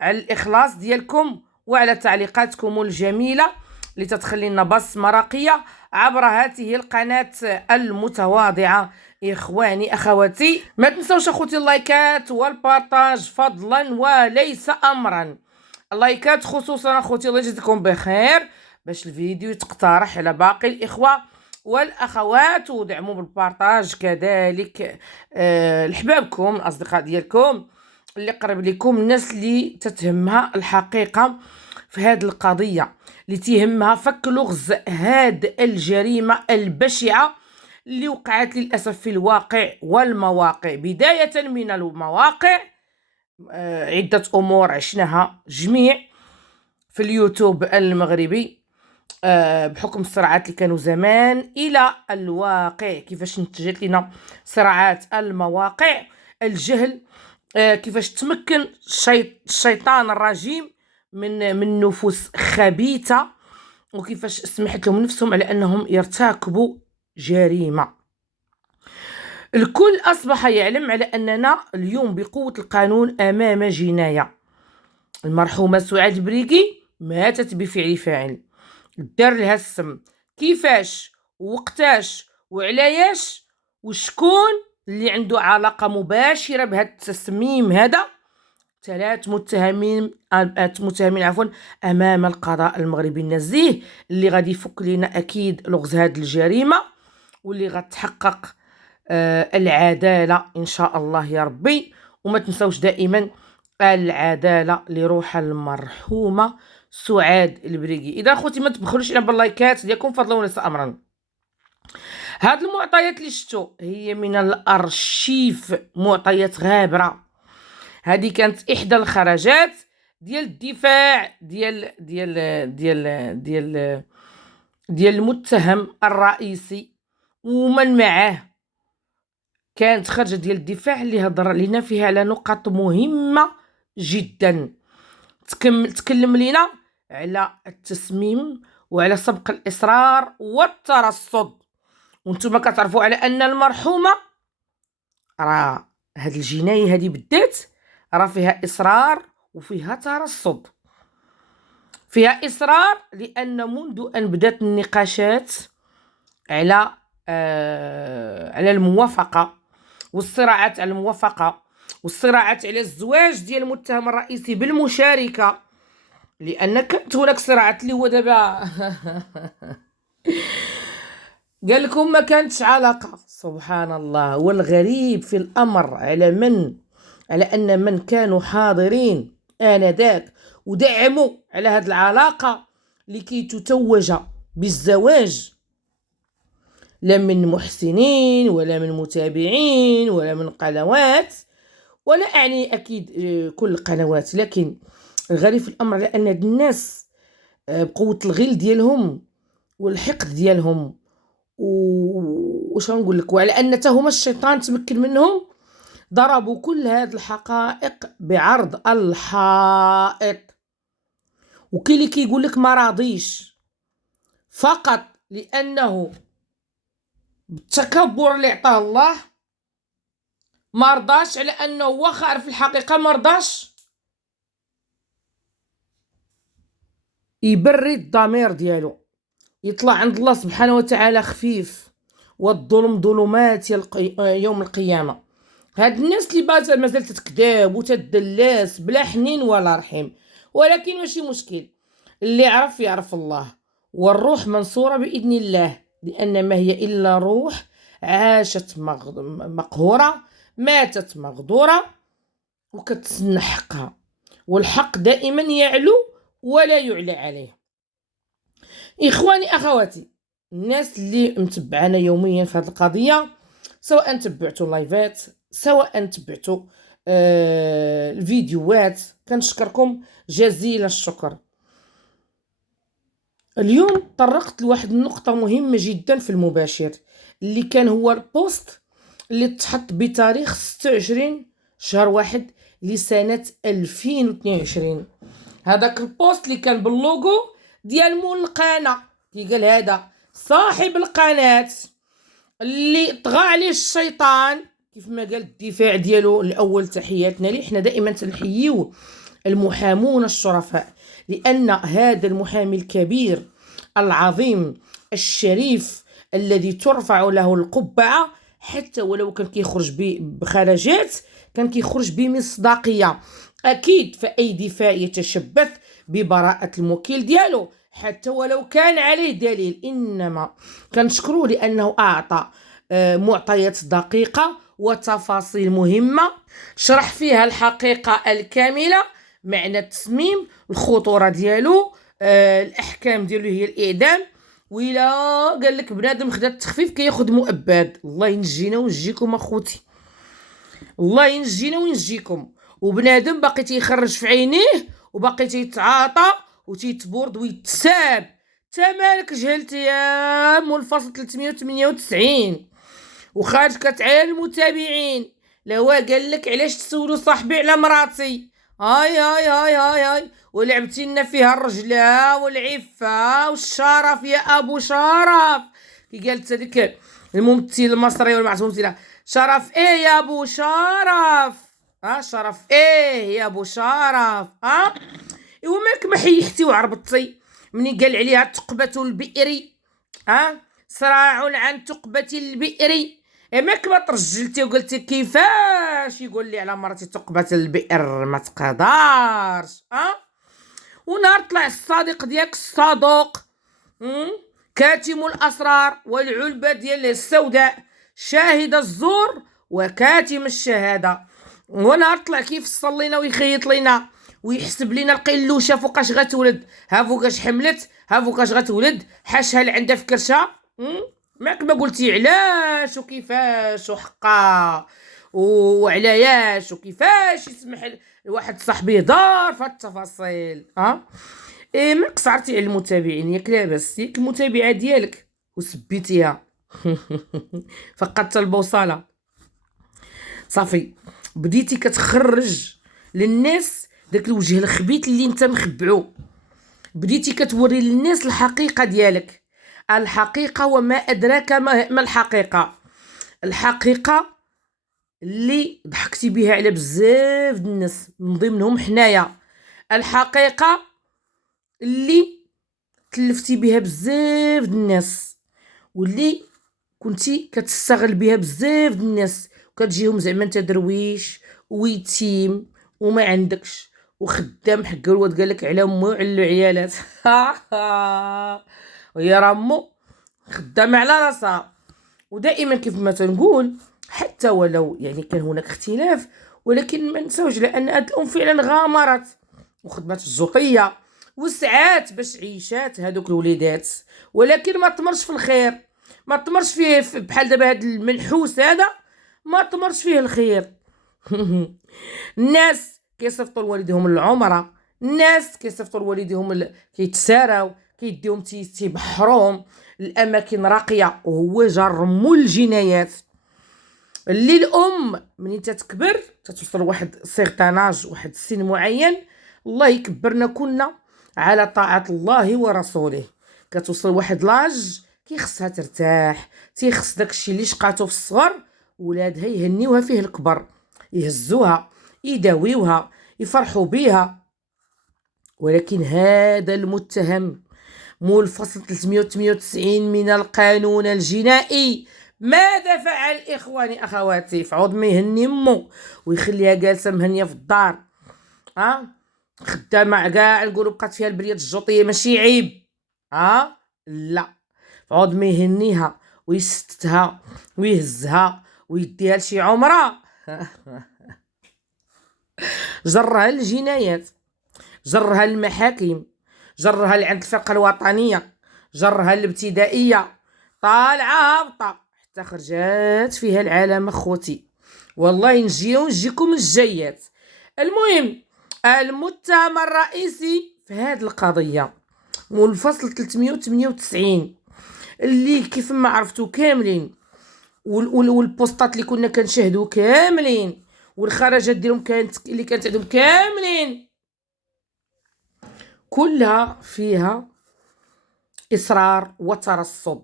على الإخلاص ديالكم وعلى تعليقاتكم الجميلة اللي تتخلي لنا بصمة راقية عبر هذه القناة المتواضعة. إخواني أخواتي، ما تنسوش أخوتي اللايكات والبارطاج فضلا وليس أمرا. اللايكات خصوصا أخوتي، الله يجزيكم بخير، باش الفيديو يتقترح على باقي الإخوة والأخوات، ودعموا بالبارطاج كذلك لحبابكم الأصدقاء ديالكم اللي قرب لكم، الناس اللي تتهمها الحقيقة في هذه القضية، اللي تيهمها فك لغز هاد الجريمة البشعة اللي وقعت للأسف في الواقع والمواقع. بداية من المواقع، عدة أمور عشناها جميع في اليوتيوب المغربي بحكم الصراعات اللي كانوا زمان، إلى الواقع كيفاش نتجت لنا صراعات المواقع، الجهل، كيفاش تمكن الشيطان الرجيم من نفوس خبيثة، وكيفاش سمحت لهم نفسهم على أنهم يرتكبوا جريمة. الكل أصبح يعلم على أننا اليوم بقوة القانون أمام جناية. المرحومة سعاد البريكي ماتت بفعل فاعل، دار لها السم، كيفاش وقتاش وعلاياش وشكون اللي عنده علاقة مباشرة بهذا التسميم هذا. 3 متهمين امام القضاء المغربي النزيه، اللي غادي يفك لنا اكيد لغز هذه الجريمه، واللي غتحقق العداله ان شاء الله يا ربي. وما تنسوش دائما العداله لروح المرحومه سعاد البريكي. اذا اخوتي ما تبخلوش على باللايكات ديالكم فضلا وليس امرا. هاد المعطيات اللي شفتوا هي من الارشيف، معطيات غابره. هذه كانت احدى الخرجات ديال الدفاع ديال المتهم الرئيسي ومن معاه. كانت خرجه ديال الدفاع اللي هضر لنا فيها على نقاط مهمه جدا. تكلم لنا على التسميم وعلى سبق الاصرار والترصد، وانتم كتعرفوا على ان المرحومه راه هاد الجنايه هذه بالذات راه فيها اصرار وفيها ترصد. فيها اصرار لان منذ ان بدات النقاشات على الموافقه والصراعات على الموافقه والصراعات على الزواج ديال المتهم الرئيسي بالمشاركه، لان كانت هناك صراعات اللي هو دابا قال لكم ما كانتش علاقه. سبحان الله. والغريب في الامر على ان من كانوا حاضرين آنذاك ودعموا على هذه العلاقه لكي تتوج بالزواج، لا من محسنين ولا من متابعين ولا من قنوات، ولا أعني أكيد كل القنوات، لكن الغريب في الأمر على أن الناس بقوة الغل ديالهم والحقد ديالهم وش نقول لك، وعلى أن هما الشيطان تمكن منهم، ضربوا كل هذه الحقائق بعرض الحائط. وكي اللي كيقول لك ما راضيش فقط لأنه بالتكبر اللي عطاه الله، ما رضاش على انه هو خارف الحقيقه، ما رضاش يبرد الضمير ديالو، يطلع عند الله سبحانه وتعالى خفيف، والظلم ظلمات يوم القيامه. هاد الناس اللي مازال تتكذب وتدلاس بلا حنين ولا رحيم، ولكن ماشي مشكل، اللي يعرف الله، والروح منصوره باذن الله، لان ما هي الا روح عاشت مقهوره، ماتت مغدوره، وكتسنى حقها، والحق دائما يعلو ولا يعلى عليه. اخواني اخواتي، الناس اللي متبعانا يوميا في هذه القضيه، سواء تبعتوا اللايفات سواء تبعتوا الفيديوهات، كنشكركم جزيل الشكر. اليوم طرقت لواحد النقطه مهمه جدا في المباشر، اللي كان هو البوست اللي تحط بتاريخ 26 شهر 1 لسنة 2022. هذاك البوست اللي كان باللوغو ديال مول القناة، كي قال هذا صاحب القناة اللي طغى عليه الشيطان، كيف ما قال الدفاع ديالو الاول. تحياتنا ليه، حنا دائما تنحييو المحامون الشرفاء، لأن هذا المحامي الكبير العظيم الشريف الذي ترفع له القبعة، حتى ولو كان كيخرج بخرجات كان كيخرج بمصداقية. أكيد فأي دفاع يتشبث ببراءة الموكل ديالو حتى ولو كان عليه دليل، إنما كنشكروه لأنه أعطى معطيات دقيقة وتفاصيل مهمة شرح فيها الحقيقة الكاملة، معنى التسميم، الخطورة ديالو، الأحكام ديالو هي الإعدام، وإلا قال لك بنادم خدا التخفيف كياخد مؤبد. الله ينجينا وينجيكم اخوتي، الله ينجينا وينجيكم. وبنادم باقي تيخرج في عينيه وباقي تيتعاطى وتيتبورد ويتساب. تا مالك جهلت يا مول الفصل 398 وخارج كتعاير المتابعين؟ لا هو قال لك علاش تسولوا صاحبي على مراتي؟ هاي هاي هاي هاي هاي ولعبتي لنا فيها الرجله والعفه والشرف يا ابو شرف. كي قالت هذيك الممثل المصري ولا الممثله شرف ايه يا ابو شرف، شرف ايه يا ابو شرف. ايوا مالك ما حيحتي وعربطتي مني قال عليها تقبة البئر، صراع عن تقبة البئر. ماك ما ترجلتي وقلتي كيفاش يقول لي على مرتي تقبة البئر؟ ما تقدرش. ونهار طلع الصديق ديالك الصدوق، كاتم الاسرار والعلبة ديال السوداء، شاهد الزور وكاتم الشهاده، ونهار طلع كيفصل لينا ويخيط لينا ويحسب لينا القلوشه فوقاش غتولد، ها فوقاش حملت، ها فوقاش غتولد، حاشها اللي عندها في كرشها. ماك ما قلتي علاش وكيفاش وحقا وعلاياش وكيفاش يسمح لواحد صاحبي يهضر في التفاصيل. ما قصرتي على المتابعين ياك لاباس، ياك المتابعه ديالك وسبيتيها فقدت البوصله صافي، بديتي كتخرج للناس داك الوجه الخبيث اللي انت مخبعو، بديتي كتوري للناس الحقيقه ديالك. الحقيقه وما ادراك ما الحقيقه، الحقيقه اللي ضحكتي بها على بزاف د الناس من ضمنهم حنايا، الحقيقه اللي تلفتي بها بزاف د الناس واللي كنتي كتستغل بها بزاف د الناس وكتجيهم زعما انت درويش ويتيم وما عندكش وخدام حق الواد قالك على امو وعلى عيالات وهي راه امو خدامه على راسها. ودائما كيف ما تنقول حتى ولو يعني كان هناك اختلاف، ولكن ما نساوش لان هاد الام فعلا غامرت وخدمات الزوطيه وسعات باش عيشات هادوك الوليدات، ولكن ما تمرش في الخير، ما تمرش فيه بحال دابا هاد المنحوس هذا ما تمرش فيه الخير. الناس كيصيفطوا لوالديهم العمره، الناس كيصيفطوا لوالديهم كيتساراو كيديهم تيبحروهم الاماكن راقيه وهو جرموا الجنايات. اللي الام منين تتكبر تتوصل واحد سيغتاناج واحد السن معين، الله يكبرنا كنا على طاعه الله ورسوله، كتوصل واحد لاج كيخصها ترتاح، تيخص داكشي اللي شقاتو في الصغر ولادها يهنيوها فيه الكبر، يهزوها يداويوها يفرحوا بيها. ولكن هذا المتهم مول الفصل 398 من القانون الجنائي ماذا فعل إخواني أخواتي؟ فعوض ما يهني امو ويخليها جالسه مهنيه في الدار خدامه كاع نقولوا بقات فيها البريات الجوطيه ماشي عيب، لا، فعوض ما يهنيها ويستتها ويهزها ويديها لشي عمره جرها للجنايات، جرها للمحاكم، جرها لعند الفرقه الوطنيه، جرها للابتدائيه، طالعه هابطه حتى خرجات فيها العالم اخوتي. والله ينجيها ونجيكم الجيات. المهم المتهم الرئيسي في هذه القضيه مول الفصل 398 اللي كيف ما عرفتوا كاملين، والبوستات اللي كنا كنشاهدوا كاملين، والخرجات ديالهم اللي كانت عندهم كاملين، كلها فيها اصرار وترصد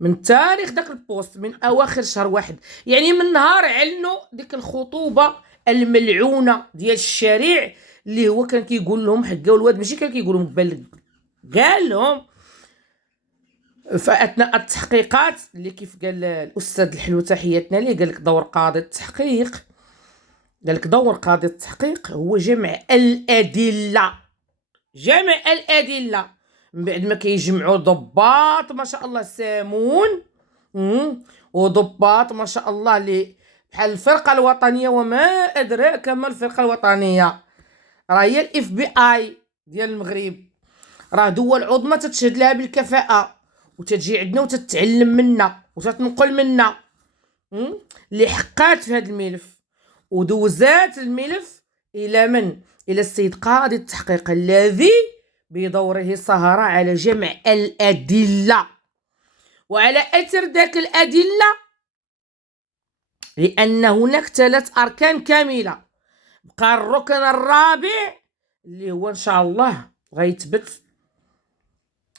من تاريخ داك البوست من اواخر شهر واحد، يعني من نهار علنوا ديك الخطوبه الملعونه ديال الشريع اللي هو كان كيقول لهم حكاو الواد، ماشي كان كيقول لهم، بل قال لهم فاثناء التحقيقات اللي كيف قال الاستاذ الحلو تحياتنا ليه، قال لك دور قاضي التحقيق، قال لك دور قاضي التحقيق هو جمع الادله، جمع الادله. من بعد ما كيجمعوا ضباط ما شاء الله سامون، وضباط ما شاء الله اللي بحال الفرقه الوطنيه، وما ادراك ما الفرقه الوطنيه، راه هي الاف بي اي ديال المغرب، راه دول عظمى تتشهد لها بالكفاءه، وتجي عندنا وتتعلم منا وتتنقل منا، اللي حقات في هذا الملف ودوزات الملف الى من؟ الى السيد قاضي التحقيق الذي بدوره سهر على جمع الادله، وعلى اثر ذاك الادله، لان هناك 3 اركان كامله، بقى الركن الرابع اللي هو ان شاء الله غيثبت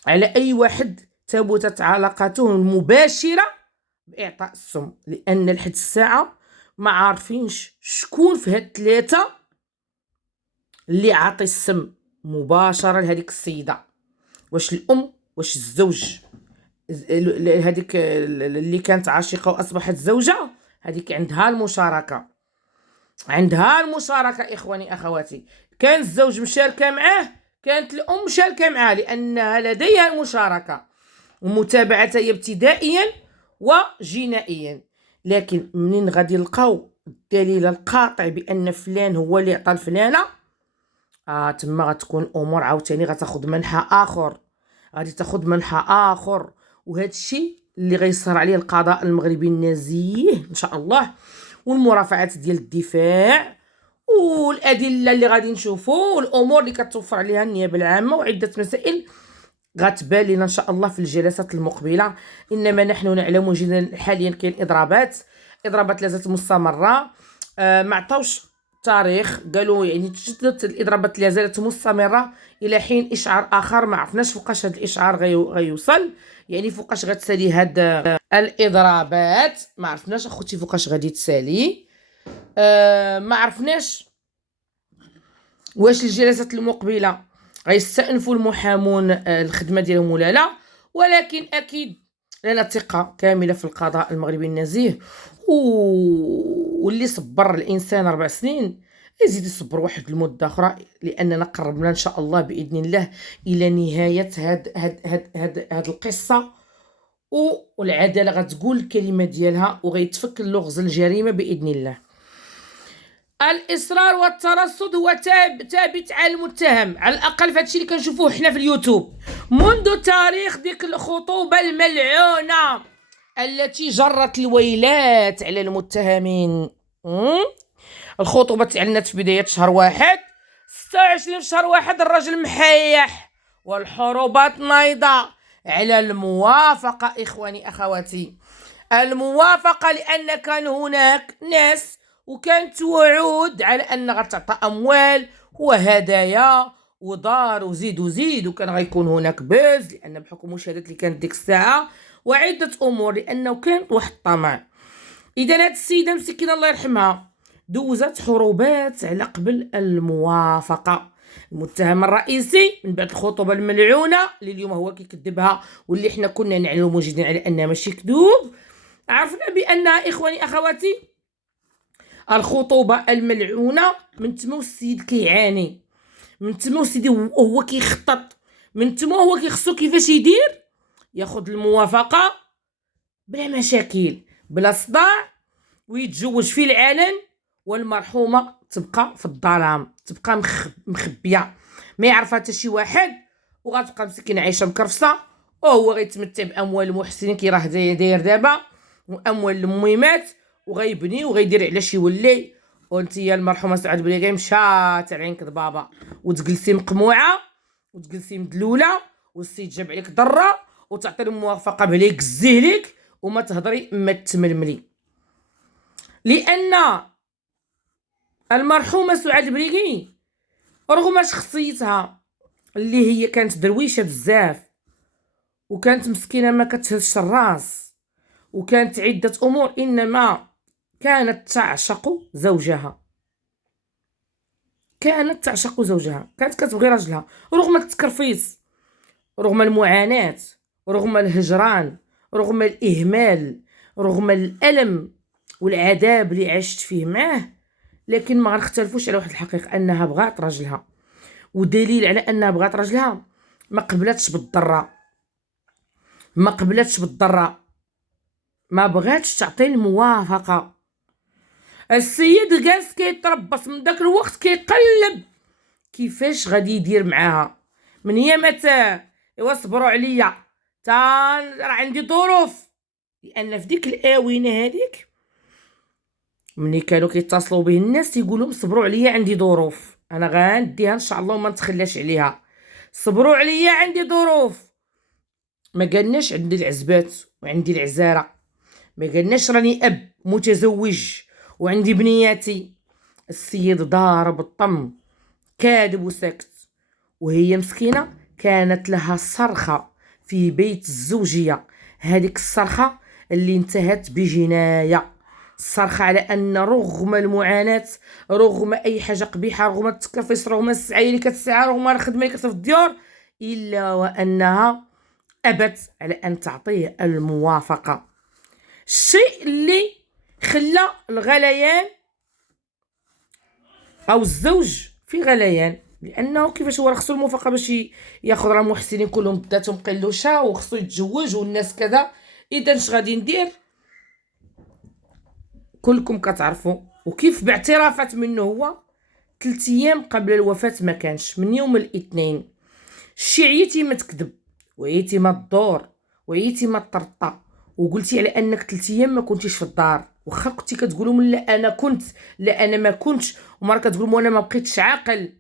على اي واحد ثبتت علاقته المباشره باعطاء السم، لان لحد الساعه ما عارفينش شكون في هاد 3 اللي عاطي السم مباشره لهذيك السيده، واش الام، واش الزوج، هذيك اللي كانت عاشقه واصبحت زوجه، هذيك عندها المشاركه، عندها المشاركه اخواني اخواتي، كان الزوج مشاركه معاه، كانت الام مشاركه معاه، لانها لديها المشاركه ومتابعتها ابتدائيا وجنائيا. لكن منين غادي نلقاو الدليل القاطع بان فلان هو اللي عطى الفلانه، تما غتكون الامور عاوتاني غتاخذ منحى اخر، غادي تاخذ منحى اخر، وهذا الشيء اللي غيصر عليه القضاء المغربي النزيه ان شاء الله، والمرافعات ديال الدفاع والادله اللي غادي نشوفوا، والامور اللي كتوفر عليها النيابه العامه، وعده مسائل غتبان لنا ان شاء الله في الجلسات المقبله. انما نحن نعلم جدا حاليا كاين اضرابات لازالت مستمره، ما عطاوش تاريخ، قالوا يعني تجدد الاضرابات لا زالت مستمره الى حين اشعار اخر، ما عرفناش فوقاش هذا الاشعار غيوصل، يعني فوقاش غتسالي هاد الاضرابات، ما عرفناش اخوتي فوقاش غادي تسالي، ما عرفناش واش الجلسات المقبله غيستأنفوا المحامون الخدمه ديالهم ولا لا، ولكن اكيد لنا ثقه كامله في القضاء المغربي النزيه، واللي صبر الانسان 4 سنين يزيد يصبر واحد المده اخرى، لاننا قربنا ان شاء الله باذن الله الى نهايه هاد القصه، والعداله غتقول الكلمه ديالها، وغيتفك اللغز الجريمه باذن الله. الاصرار والترصد هو ثابت على المتهم، على الاقل في هادشي اللي كنشوفوه حنا في اليوتيوب منذ تاريخ ديك الخطوبه الملعونه التي جرت الويلات على المتهمين. الخطوبه تعلنت في بدايه شهر 1، 26 شهر 1 الرجل محيح، والحروبات نايضه على الموافقه اخواني اخواتي، الموافقه، لان كان هناك ناس وكانت وعود على ان غتعطى اموال وهدايا ودار وزيد، وكان غيكون هناك بز، لان بحكم المشاهدات اللي كانت ديك الساعه وعده امور، لانه كان واحد الطمع. اذا هاد السيده مسكينه الله يرحمها دوزت حروبات على قبل الموافقه. المتهم الرئيسي من بعد الخطوبه الملعونه اللي اليوم هو كيكذبها، واللي حنا كنا نعلموا جدا على انها ماشي كذوب، عرفنا بانها اخواني اخواتي الخطوبه الملعونه من تما السيد كيعاني، من تما السيد هو كيخطط، من تما هو كيخصو كيفاش يدير، ياخذ الموافقه بلا مشاكل بلا صداع، ويتزوج في العلن، والمرحومه تبقى في الظلام، تبقى مخبيه، ما يعرفها حتى شي واحد، وغتبقى مسكينه عايشه مكرفسه، وهو غيتمتع باموال المحسنين كي راه داير دابا، واموال الميمات، وغيبني وغيدير على شي ولي، وانتيا المرحومه سعاد بليغي مشات على عينك بابا، وتجلسي مقموعه وتجلسي مدلوله، والسيد جاب عليك ضره، وتعطي الموافقه بلا يكزيه ليك، وما تهضري ما تململي، لان المرحومه سعاد بريغي رغم شخصيتها اللي هي كانت درويشه بزاف، وكانت مسكينه ما كتهزش الراس، وكانت عده امور، انما كانت تعشق زوجها، كانت تعشق زوجها، كانت كتبغي راجلها رغم التكرفيص، رغم المعاناة، رغم الهجران، رغم الإهمال، رغم الألم والعذاب اللي عشت فيه معاه. لكن ما غنختلفوش على واحد الحقيقة، أنها بغات راجلها، ودليل على أنها بغات راجلها ما قبلتش بالضرة، ما قبلتش بالضرة، ما بغاتش تعطي الموافقة. السيد جالس كيتربص من داك الوقت كيقلب كيفاش غادي يدير معاها. من هي متى ايوا صبروا عليا تا راه عندي ظروف، لان في ديك الاونه هذيك ملي كانوا كيتصلوا به الناس تيقول لهم صبروا عليا عندي ظروف، انا غنديها ان شاء الله وما نتخلاش عليها، صبروا عليا عندي ظروف. ما قالناش عندي العزبات وعندي العزاره، ما قالناش راني اب متزوج وعندي بنياتي. السيد ضارب الطم كاذب وساكت، وهي مسكينه كانت لها صرخه في بيت الزوجيه، هذيك الصرخه اللي انتهت بجنايه، الصرخه على ان رغم المعاناه، رغم اي حاجه قبيحه، رغم التكرفس، رغم السعي اللي كتسعى، رغم الخدمه اللي كتف الديور، الا وانها ابت على ان تعطيه الموافقه. الشيء اللي خلى الغليان او الزوج في غليان، لانه كيفاش هو خصو الموافقه باش ياخذ راه المحسنين كلهم بداتهم قلوشه وخصو يتزوج والناس كذا. اذا اش غادي ندير؟ كلكم كتعرفوا. وكيف باعترافات منه هو 3 ايام قبل الوفاه ما كانش، من يوم الاثنين شي عييتي ما تكذب، وعييتي ما تدور، وعييتي ما تطرطا، وقلتي على انك 3 ايام ما كنتيش في الدار، واخا كنتي كتقولوا لا انا كنت، لا انا ما كنتش، ومره كتقول انا ما بقيتش عاقل،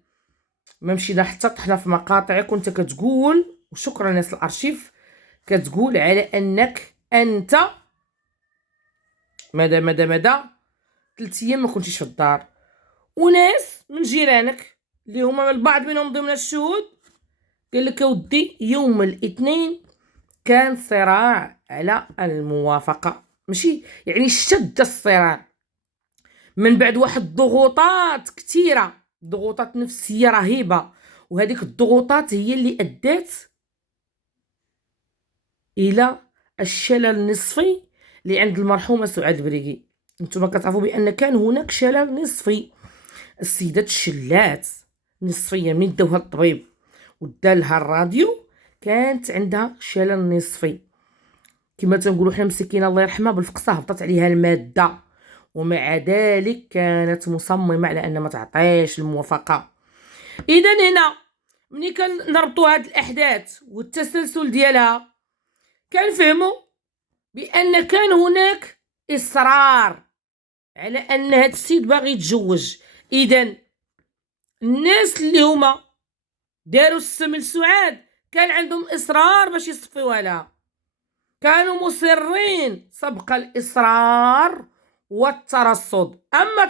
ما مشينا حتى طحنا في مقاطع كنت كتقول، وشكرا ناس الارشيف، كتقول على انك انت ماذا 3 ايام ما كنتيش في الدار. وناس من جيرانك اللي هما البعض منهم ضمن الشهود قال لك اودي يوم الاثنين كان صراع على الموافقه، ماشي يعني اشتد الصراع من بعد واحد الضغوطات كثيره، ضغوطات نفسيه رهيبه، وهذيك الضغوطات هي اللي ادت الى الشلل النصفي اللي عند المرحومه سعاد البريقي. انتم كتعرفوا بان كان هناك شلل نصفي، السيدات شلات نصفيا من داوها الطبيب ودالها الراديو كانت عندها شلل نصفي، كما تنقولوا حنا مسكينه الله يرحمها بالفقصه هبطت عليها الماده، ومع ذلك كانت مصممه على ان ما تعطيش الموافقه. اذا هنا ملي كنربطوا هاد الاحداث والتسلسل ديالها كنفهموا بان كان هناك اصرار على ان هاد السيد باغي يتزوج. اذا الناس اللي هما داروا السم لسعاد كان عندهم اصرار باش يصفيوها لها، كانوا مصرين سبق الاصرار والترصد. اما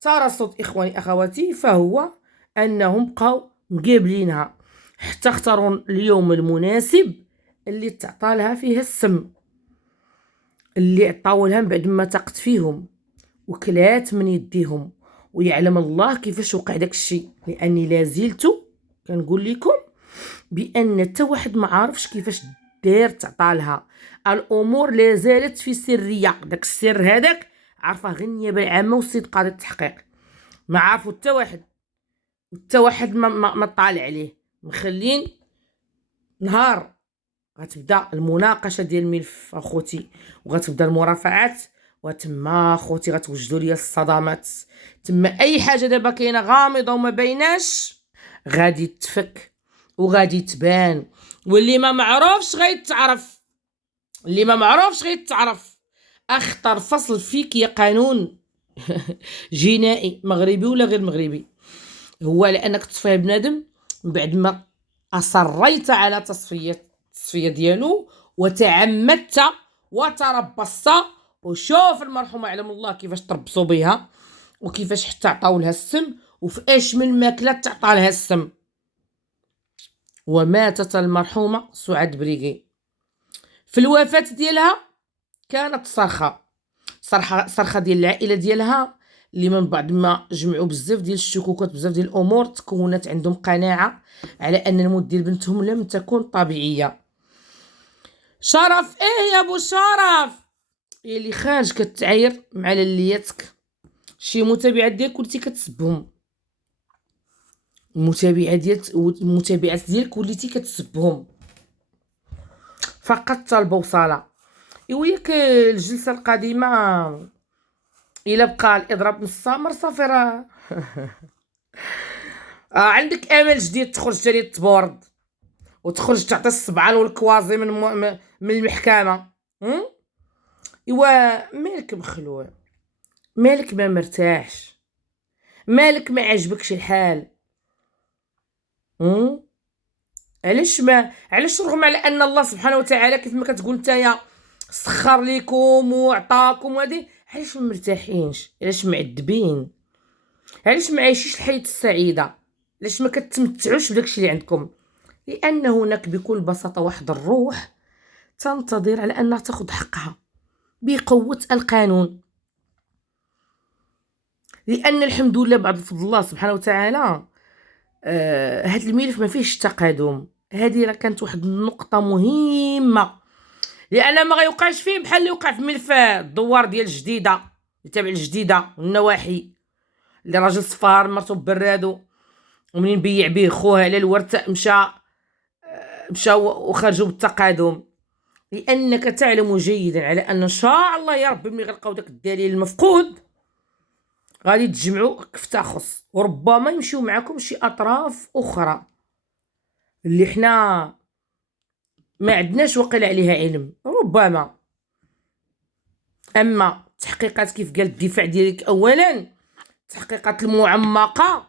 ترصد اخواني اخواتي فهو انهم بقاو مقابلينها حتى اختاروا اليوم المناسب اللي تعطى لها فيه السم، اللي عطاو لها بعد ما تقت فيهم وكلات من يديهم، ويعلم الله كيفاش وقع داك الشيء، لاني لازلت كنقول لكم بان حتى واحد ما عارفش كيفاش دار تعطى لها، الامور لا زالت في سريه، داك السر هذاك عارفه غير النيابه العامه والسيد قاضي التحقيق، ما عارفو حتى واحد ما طالع عليه، مخلين نهار غتبدا المناقشه ديال الملف اخوتي وغتبدا المرافعات، وتما اخوتي غتوجدوا لي الصدمات، تما اي حاجه دابا كاينه غامضه وما بيناش غادي تفك وغادي تبان، واللي ما معروفش غيتعرف، اللي ما معروفش غيتعرف. اخطر فصل فيك يا قانون جنائي مغربي ولا غير مغربي هو لانك تصفيه بنادم من بعد ما اصريت على التصفيه ديالو وتعمدت وتربصت. وشوف المرحومه علم الله كيفاش تربصوا بها وكيفاش حتى عطاو لها السم، وفي اش من ماكله تعطى لها السم. وماتت المرحومه سعاد بريغي. في الوفاه ديالها كانت صرخه ديال العائله ديالها اللي من بعد ما جمعوا بزاف ديال الشكوكات، بزاف ديال الامور، تكونت عندهم قناعه على ان الموت ديال بنتهم لم تكن طبيعيه. شرف ايه يا ابو شرف، هي اللي خارج كتعاير مع للياتك شي متابعات ديالك وليتي كتسبهم، المتابعات ديالك وليتي كتسبهم، فقدت البوصله. وياك الجلسه القادمه الا بقى الاضراب مستمر صافي راه عندك امل جديد تخرج تاني تبورد وتخرج تعطي السبعان والكوازي من المحكمه. ايوا مالك مخلوع، مالك ما مرتاحش، مالك ما عجبكش الحال؟ علاش رغم على ان الله سبحانه وتعالى كيف ما كتقول نتايا سخر ليكم وعطاكم وهادي، علاش ما مرتاحينش؟ علاش معذبين؟ علاش ما عايشيش الحياه السعيده؟ علاش ما كتمتعوش بداكشي اللي عندكم؟ لان هناك بكل بساطه واحد الروح تنتظر على انها تاخذ حقها بقوه القانون، لان الحمد لله بعد فضل الله سبحانه وتعالى هاد الملف ما فيهش تقادم. هذه راه كانت واحد النقطه مهمه، لان ما غيوقعش فيه بحال اللي وقع في ملف الدوار ديال الجديده اللي تابع الجديده والنواحي، اللي راجل صفار مرتو برادو ومنين بيع به خوه على الورثه مشى وخرجوا بالتقادم. لانك تعلم جيدا على ان شاء الله يا ربي ملي غلقاو داك الدليل المفقود غادي تجمعوا كفتاخص، وربما يمشيو معكم شي اطراف اخرى اللي حنا ما عندناش وقيل عليها علم، ربما. اما تحقيقات كيف قال الدفاع ديالك اولا، تحقيقات المعمقه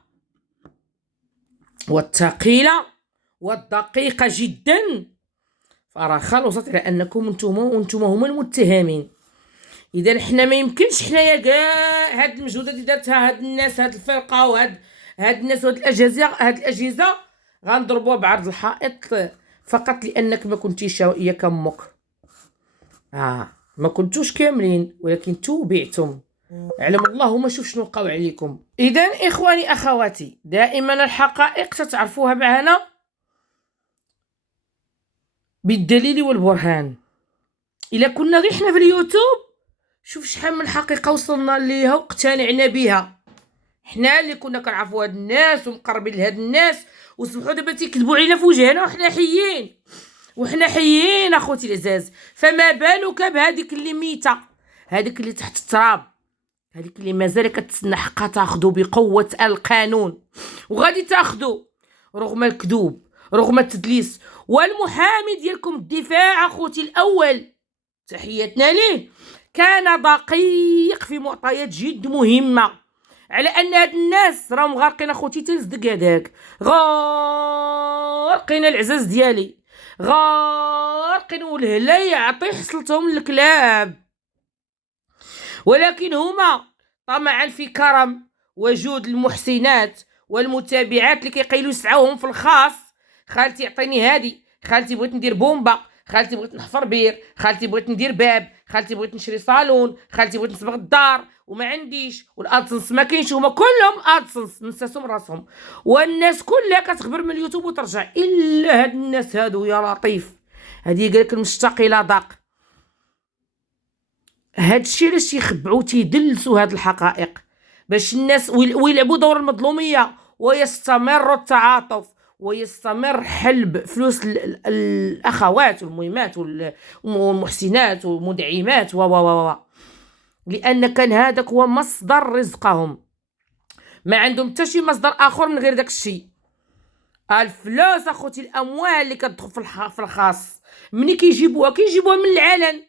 والثقيله والدقيقه جدا، فراه خلصت على انكم انتم هما المتهمين. اذا حنا ما يمكنش حنايا كاع هاد المجهودات اللي دارتها هاد الناس، هاد الفرقه وهاد الناس وهاد الاجهزه غنضربوها بعرض الحائط فقط لانك ما كنتيش ياك امك. ما كنتوش كاملين ولكن توبعتم، علم الله ما شوف شنو وقعوا عليكم. اذا اخواني اخواتي، دائما الحقائق تتعرفوها معنا بالدليل والبرهان. الا كنا غير حنا في اليوتيوب شوف شحال من حقيقه وصلنا ليها واقتنعنا بها، حنا اللي كنا كنعرفوا هاد الناس ومقربين لهاد الناس، وسمحوا دابا تيكذبوا علينا في وجهنا وحنا حيين اخوتي العزاز. فما بالك بهذيك اللي ميته، هذيك اللي تحت التراب، هذيك اللي مازال كتسنى حقها تاخذوا بقوه القانون، وغادي تاخذوا رغم الكذوب رغم التدليس. والمحامي ديالكم الدفاع اخوتي الاول تحياتنا ليه، كان دقيق في معطيات جد مهمه على ان هاد الناس راهم غارقين اخوتي تنصدق هذاك، غارقين العزاز ديالي، غارقين والهلا يعطي حصلتهم للكلاب، ولكن هما طمعا في كرم وجود المحسنات والمتابعات اللي كيقيلوا يسعوهم في الخاص. خالتي عطيني هادي، خالتي بغيت ندير بومبا، خالتي بغيت نحفر بير، خالتي بغيت ندير باب، خالتي بغيت نشري صالون، خالتي بغيت نصبغ الدار وما عنديش، والادسنس ما كاينش، هما كلهم ادسنس نساتهم راسهم، والناس كلها كتخبر من اليوتيوب وترجع الا هاد الناس هادو يا لطيف. هادي قالك المشتاق الى ضاق. هادشي علاش تيخبعوا تيدلسوا هاد الحقائق باش الناس ويلعبوا دور المظلوميه ويستمر التعاطف ويستمر حلب فلوس الاخوات والمهمات والمحسنات والمدعمات لان كان هذاك هو مصدر رزقهم، ما عندهم حتى شي مصدر اخر من غير داك الشيء. الفلوس اخوتي، الاموال اللي كتدخل في الخاص مني كيجيبوها من العلن،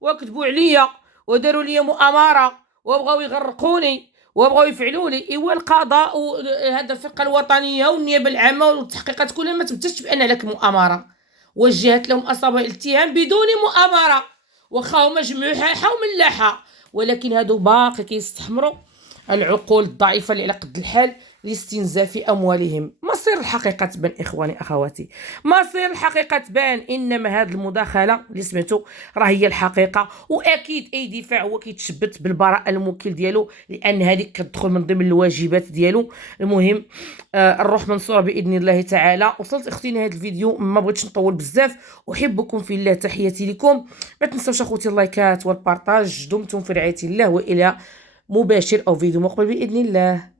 وكتبوا عليا وداروا لي مؤامره وبغاو يغرقوني وبغاو يفعلوا لي. ايوا القضاء هذا الفرقه الوطنيه والنيابه العامه والتحقيقات كلها ما تثبتش بان لك مؤامره، وجهت لهم اصابع الاتهام بدون مؤامره، واخا هما جمعوا حاحه وملاحه، ولكن هادو باقي كيستحمروا العقول الضعيفه اللي على قد الحال لاستنزاف اموالهم. مصير الحقيقة تبان إخواني أخواتي، مصير الحقيقة تبان. إنما هذه المداخلة اللي سمعتوا راه هي الحقيقة. وأكيد أي دفاع هو كيتشبت بالبراءة الموكل ديالو، لأن هذيك كتدخل من ضمن الواجبات ديالو. المهم الروح منصورة بإذن الله تعالى. وصلت أختي لهذا الفيديو، ما بغيتش نطول بزاف، أحبكم في الله، تحياتي لكم. ما تنسوش أخوتي اللايكات والبارطاج. دمتم في رعاية الله، وإلى مباشر أو فيديو مقبل بإذن الله.